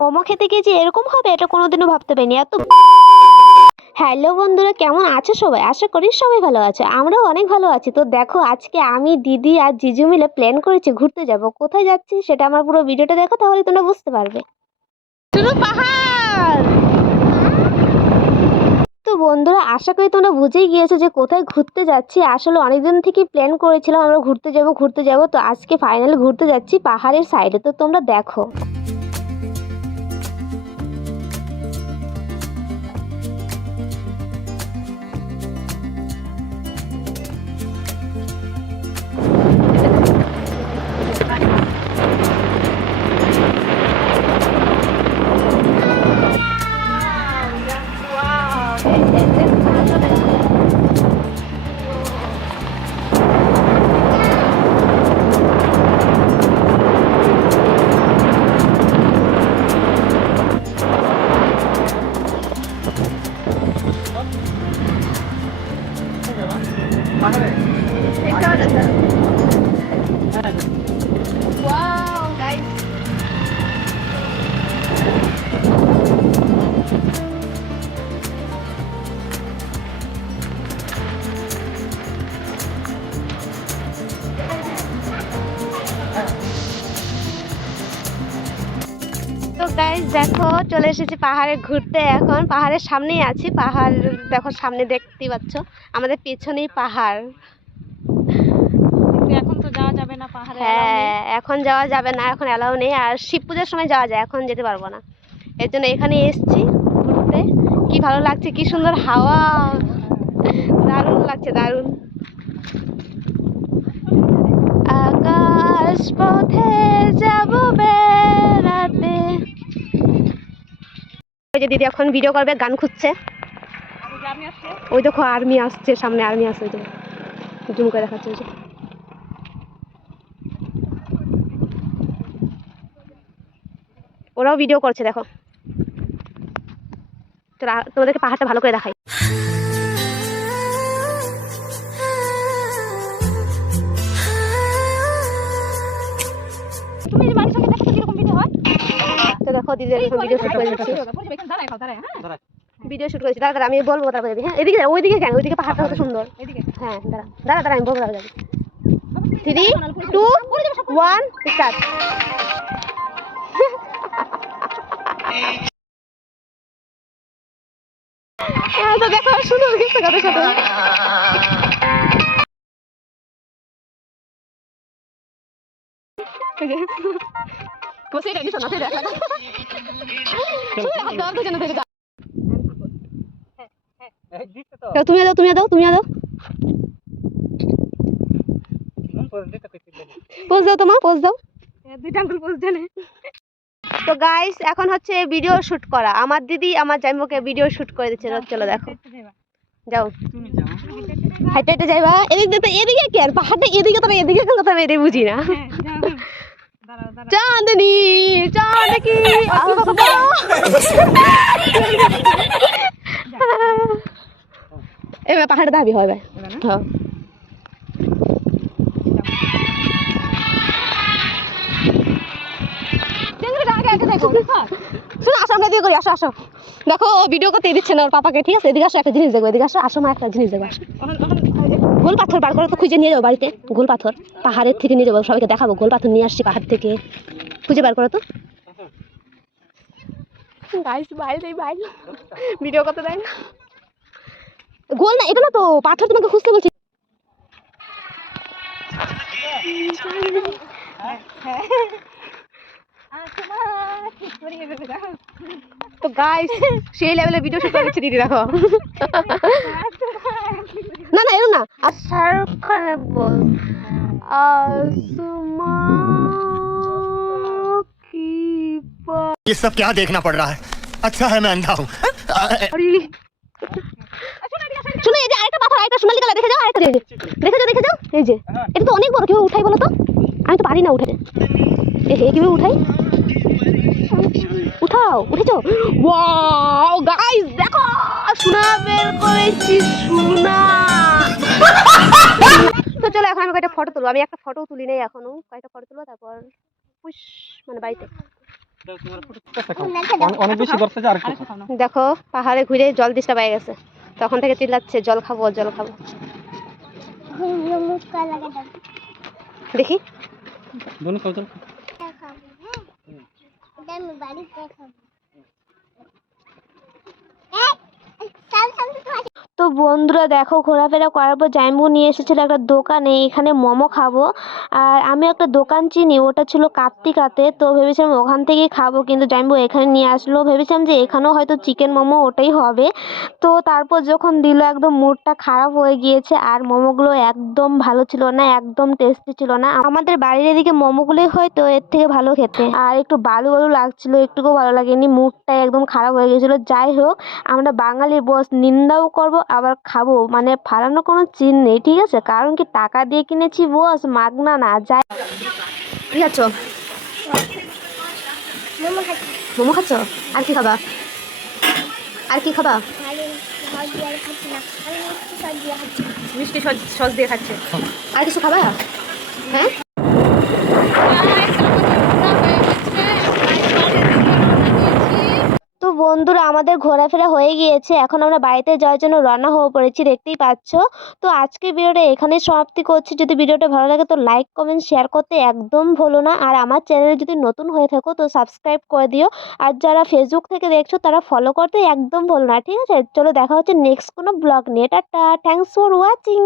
মোমো খেতে গিয়ে যে এরকম হবে এটা কোনোদিনও ভাবতে পারিনি এত। হ্যালো বন্ধুরা, কেমন আছো সবাই? আশা করি সবাই ভালো আছে, আমরাও অনেক ভালো আছি। তো দেখো, আজকে আমি, দিদি আর জিজু মিলে প্ল্যান করেছি ঘুরতে যাব। কোথায় যাচ্ছি সেটা আমার পুরো ভিডিওটা দেখো, তাহলে তোমরা বুঝতে পারবে। শুধু পাহাড়। তো বন্ধুরা, আশা করি তোমরা বুঝেই গিয়েছো যে কোথায় ঘুরতে যাচ্ছি। আসলে অনেকদিন থেকেই প্ল্যান করেছিলাম আমরা ঘুরতে যাব, তো আজকে ফাইনালি ঘুরতে যাচ্ছি পাহাড়ের সাইডে। তো তোমরা দেখো। Wow, guys. তো গাইস দেখো, চলে এসেছি পাহাড়ে ঘুরতে। এখন পাহাড়ের সামনেই আছি। পাহাড় দেখো, সামনে দেখতেই পাচ্ছ, আমাদের পেছনেই পাহাড়। এখন তো যাওয়া যাবে না পাহাড়ে। হ্যাঁ, এখন যাওয়া যাবে না, এখন অ্যালাউ নেই। আর শিব পূজার সময় যাওয়া যায়, এখন যেতে পারবো না। এর জন্য এখানে এসেছি ঘুরতে। কি ভালো লাগছে, কি সুন্দর হাওয়া, দারুণ লাগছে, দারুণ। আকাশ পথে যাব বেড়াতে। ওই যে দিদি এখন ভিডিও করবে, গান খুঁজছে। ওই দেখো আর্মি আসছে, সামনে আর্মি আসছে, জুম করে দেখাচ্ছে। ওই যে ওরাও ভিডিও করছে, দেখো। তোমাদেরকে পাহাড়টা ভালো করে দেখাই। তুমি যে বাড়ির সামনে দেখো কিরকম ভিডিও হয়। তো দেখো দিদি এখন ভিডিও শুট করে দিচ্ছি। ভিডিও শুট করেছি, দাঁড়া আমি বলবো, তারপরে যাবি। হ্যাঁ, এদিকে ওইদিকে কেন, ওইদিকে পাহাড়টা কত সুন্দর। হ্যাঁ, দাঁড়া আমি বলবো, তারপরে যাবি। 3, 2, 1 স্টার্ট। তো দেখো, শুনো কিছু কথা শোনো। তুমি দাও পোজ দাও, তোমার পোজ দাও। দুইটা আঙ্গুল পোজ দেন। তো গাইস, এখন হচ্ছে ভিডিও শুট করা। আমার দিদি আমার জামাইকে ভিডিও শুট করে দিচ্ছে। চলো দেখো, যাও। হাইটে হাইটে যাইবা। এদিকে কি আর পাহাড়টা, এদিকে তো এদিকে কেন কথা আমি বুঝি না। চাঁদনি চাঁদনি এবার পাহাড়ে দাবি হবে। হ্যাঁ, শোনো, আসো আমরা দিয়ে করি। আসো আসো, দেখো ভিডিও করতে দিচ্ছে না ওর পাপাকে। ঠিক আছে, এদিকে আসো, একটা জিনিস দেখবো। এদিকে আসো, আসো মা, একটা জিনিস দেখবো। গোল পাথর বার করে তো খুঁজে নিয়ে যাবো বাড়িতে। গোল পাথর পাহাড়ের থেকে নিয়ে যাবো, সবাইকে দেখাবো গোল পাথর নিয়ে আসছি পাহাড় থেকে। খুঁজে বার করো তো। গাইস বাইরে ভিডিও করতে দেয় না। গোল না, এটা না তো পাথর, তোমাকে খুঁজতে বলছি। তো গাইস, সেই লেভেলের ভিডিও শুট করে দিচ্ছে দিদি, দেখো। না না, এরকম না। আর শাহরুখ খানের বল ये सब क्या देखना पड़ रहा है? अच्छा है मैं अंधा हूँ। শুনো, এই যে আরেকটা পাথর, আরেকটা সোনালী কালার, দেখে যাও। আরেকটা দেখে যাও। এই যে এটা তো অনেক বড়, কিভাবে উঠাই বলো তো? আমি তো পারি না উঠাতে। কিভাবে উঠাই? উঠাও, উঠেছো? ওয়াও গাইস দেখো, সোনা বের করেছি, সোনা। তো চলো, এখন আমি কয়েকটা ফটো তুলবো। আমি একটা ফটো তুলি নাই এখনো, কয়েকটা ফটো তুলবো, তারপর মানে বাড়িতে। অনেক বেশি ধরছে যে আরেকটু আরেকটু খাও না। দেখো পাহাড়ে ঘুরে জল তেষ্টা পেয়ে গেছে, তখন থেকে চিল্লাচ্ছে জল খাবো জল খাবো। দেখি বোন খাও চল। তো বন্ধুরা দেখো ঘোরাফেরা করার পর জাইম্বু নিয়ে এসেছিল একটা দোকানে, এখানে মোমো খাবো। আর আমি একটা দোকান চিনি, ওটা ছিল কার্তিকাতে, তো ভেবেছিলাম ওখান থেকেই খাবো, কিন্তু জাইম্বু এখানে নিয়ে আসলো, ভেবেছিলাম যে এখানেও হয়তো চিকেন মোমো ওটাই হবে। তো তারপর যখন দিল একদম মুডটা খারাপ হয়ে গিয়েছে, আর মোমোগুলো একদম ভালো ছিল না, একদম টেস্টি ছিল না। আমাদের বাড়ির এদিকে মোমোগুলোই হয়তো এর থেকে ভালো খেতে, আর একটু বালু বালু লাগছিল, একটুকু ভালো লাগেনি, মুডটা একদম খারাপ হয়ে গেছিলো। যাই হোক, আমরা বাঙালি বস, নিন্দাও করব আবার খাবো, মানে ফালানোর কোনো চিন নেই, ঠিক আছে? কারণ কি টাকা দিয়ে কিনেছি বস, মাগনা না। যাই কি খাচ্ছ? মোমো খাচ্ছ? আর কি খাবা? আর কি খাবা? মিষ্টি সস দিয়ে খাচ্ছে। আর কিছু খাবা? হ্যাঁ তো বন্ধুরা আমাদের ঘোরাফেরা হয়ে গিয়েছে, এখন আমরা বাড়িতে যাওয়ার জন্য রওনা হয়ে পড়েছি, দেখতেই পাচ্ছ। তো আজকের ভিডিওটা এখানেই সমাপ্তি করছি। যদি ভিডিওটা ভালো লাগে তো লাইক কমেন্ট শেয়ার করতে একদম ভুলো না। আর আমার চ্যানেলে যদি নতুন হয়ে থাকো তো সাবস্ক্রাইব করে দিও। আর যারা ফেসবুক থেকে দেখছো তারা ফলো করতে একদম ভুলো না, ঠিক আছে? চলো দেখা হচ্ছে নেক্সট কোনো ব্লগ নিয়ে। Tata, thanks for watching.